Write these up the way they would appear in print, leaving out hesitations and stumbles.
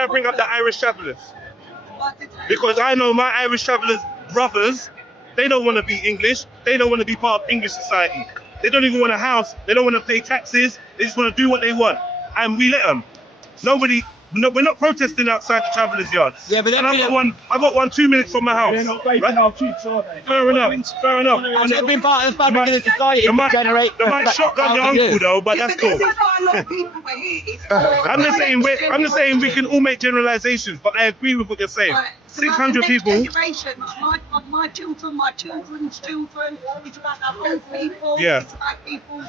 I bring up the Irish Travellers? Because I know my Irish Travellers brothers, they don't want to be English. They don't want to be part of English society. They don't even want a house. They don't want to pay taxes. They just want to do what they want. And we let them. Nobody, no, we're not protesting outside the Travellers' yard. Yeah, but and I got one 2 minutes from my house. They're not breaking Right? our cheeks, are they? Fair enough. And they've been part of the fabric of the society They might, to generate. they might shotgun your uncle though, but that's cool. I'm just saying we can all make generalizations, but I agree with what you're saying. 600 people. My children, my children's children. It's about the old people. Yeah. It's about people.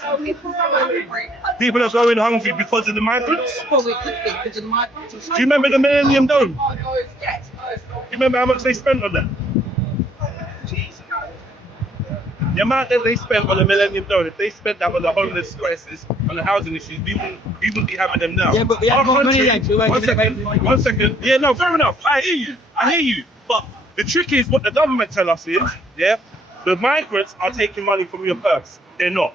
So people are hungry. People are going hungry because of the migrants. Well, it could be because of the migrants. Do you remember the Millennium Dome? Yes. Do you remember how much they spent on that? The amount that they spent on the Millennium Dome, if they spent that on the homeless crisis, on the housing issues, we wouldn't be having them now. Yeah, but we have more money then. One second. Yeah, no, fair enough. I hear you. But the trick is what the government tell us is, yeah, the migrants are taking money from your purse. They're not.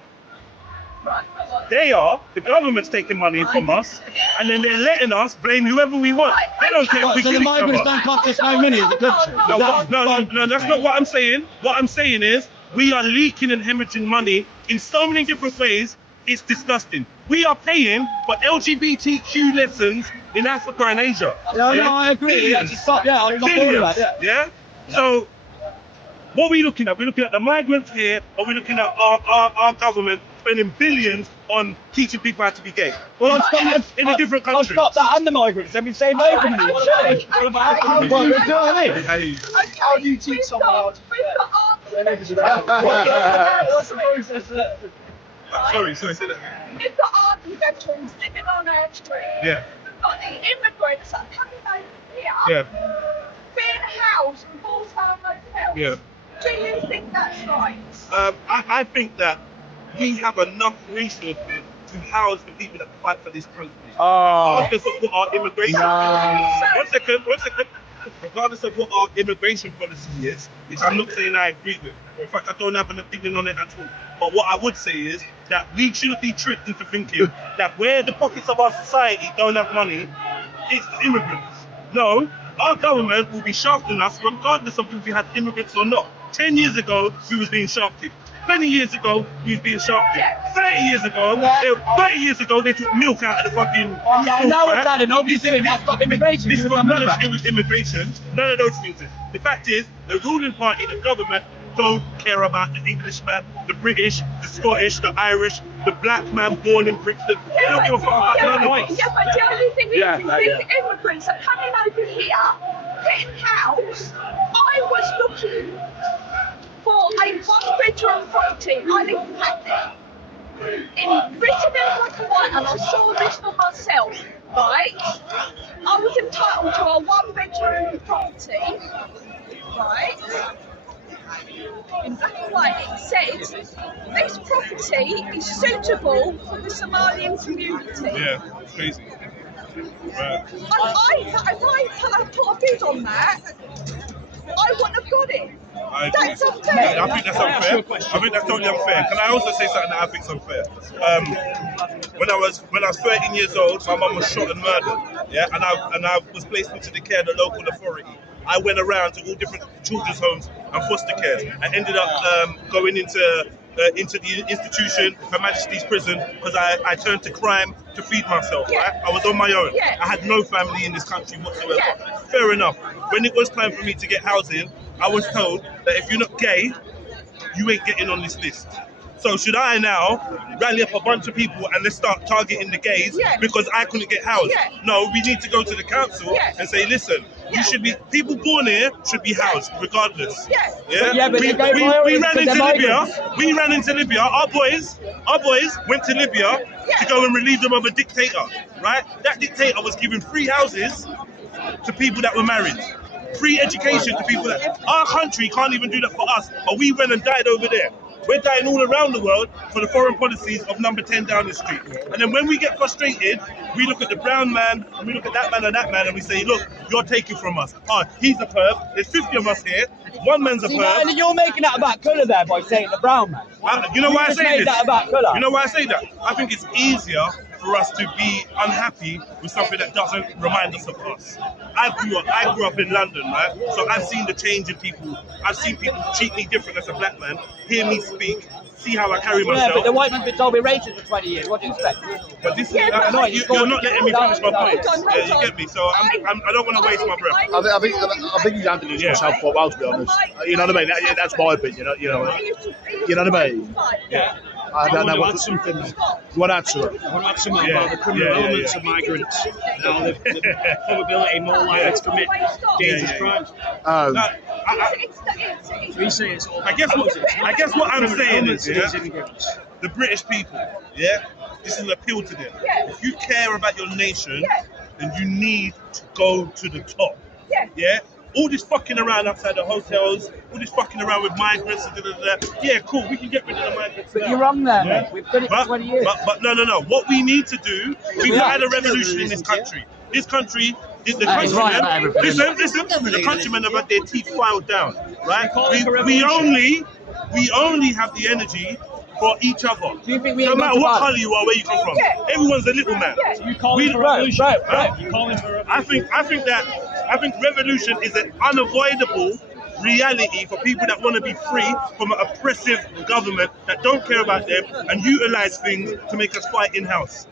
The government's taking money from us, and then they're letting us blame whoever we want. They don't care if we So kill the each migrants other. don't cost us no money as a country. No, that's not what I'm saying. What I'm saying is, we are leaking and hemorrhaging money in so many different ways, it's disgusting. We are paying for LGBTQ lessons in Africa and Asia. No, I agree. I'm not bored about that. Yeah? So, what are we looking at? We're looking at the migrants here, or we're looking at our government spending billions on teaching people how to be gay. Well, in a different I'll country. stop that and the migrants. They've been saying no for me. How do you teach someone how to Sorry, say that. You've got army veterans living on our street. Yeah. You've got the immigrants that are coming over here. Yeah. Being housed in full-time hotels. Yeah. Do you think that's right? I think that we have enough resources to house the people that fight for this country. Regardless of what our immigration One second. Regardless of what our immigration policy is, which I'm not saying I agree with. In fact, I don't have an opinion on it at all. But what I would say is that we shouldn't be tricked into thinking that where the pockets of our society don't have money, it's the immigrants. No, our government will be shafting us regardless of if we had immigrants or not. 10 years ago, we was being shafted. 20 years ago, we was being shafted. 30 years ago, they took milk out of the fucking Now what's that? Nobody's doing that. Stop immigration. This is what none of it with immigration. None of those things. The fact is, the ruling party, the government, don't care about the Englishman, the British, the Scottish, the Irish, the black man born in Brixton. They don't give a fuck about none of us. Yeah, but the only thing is, these immigrants are coming over here, getting housed. I was looking for a one-bedroom property. I live in Hackney. In written in black and white, and I saw this for myself, right? I was entitled to a one-bedroom property, right? In black and white, it says this property is suitable for the Somalian community. Yeah, it's crazy. Right. And if I put a bid on that, I wouldn't have got it. That's unfair. I think that's unfair. I think that's totally unfair. Can I also say something that I think is unfair? When I was 13 years old, my mum was shot and murdered. Yeah, and I was placed into the care of the local authority. I went around to all different children's homes and foster cares. I ended up going into the institution, Her Majesty's prison, because I turned to crime to feed myself. Yeah. Right? I was on my own. Yeah. I had no family in this country whatsoever. Yeah. Fair enough. When it was time for me to get housing, I was told that if you're not gay, you ain't getting on this list. So should I now rally up a bunch of people and let's start targeting the gays because I couldn't get housed? Yeah. No, we need to go to the council and say, listen, you should be, people born here should be housed regardless. Yeah, but we ran into Libya. We ran into Libya. Our boys went to Libya to go and relieve them of a dictator, right? That dictator was giving free houses to people that were married. Free education to people that our country can't even do that for us, but we went and died over there. We're dying all around the world for the foreign policies of number 10 Downing Street. And then when we get frustrated, we look at the brown man, and we look at that man and that man, and we say, look, you're taking from us. Oh, he's a perv. There's 50 of us here. One man's a perv. And you're making that about colour there by saying the brown man. You know why I say this? That about colour. You know why I say that? I think it's easier for us to be unhappy with something that doesn't remind us of us. I grew up in London, right? So I've seen the change in people. I've seen people treat me different as a black man, hear me speak, see how I carry Yeah, myself. but the white man's been told me racist for 20 years. What do you expect? But this is, Yeah, but you're not letting me finish my point. Hold Yeah, you on. get me? So I don't want to waste my breath. I think he's handling himself quite well, to be honest. You know what I mean? That's my opinion. You know what I mean? Yeah. I don't know I want to what add something. you want to add to it. I want to add something Yeah, about the criminal yeah, yeah, elements yeah. of migrants. Now, the probability more likely to commit dangerous Yeah. crimes. We say it's all. I guess what I'm saying is, yeah, these immigrants. the British people, yeah, this is an appeal to them. Yeah. If you care about your nation, Yeah. then you need to go to the top. Yeah. Yeah? All this fucking around outside the hotels, all this fucking around with migrants, yeah, cool, we can get rid of the migrants. But now. you're wrong there, Yeah. mate. We've done it for 20 years. But no. What we need to do, we've Yeah. had a revolution in this country. This country, the That is right about countrymen, everything. listen, the countrymen have had their teeth filed down, right? calling for We revolution. only have the energy for each other. Do you think we No ain't matter got what to colour you are, where you come from, Yeah. everyone's a little man. Yeah. You calling for Right, revolution? right. You calling for revolution? I think revolution is an unavoidable reality for people that want to be free from an oppressive government that don't care about them and utilize things to make us fight in house.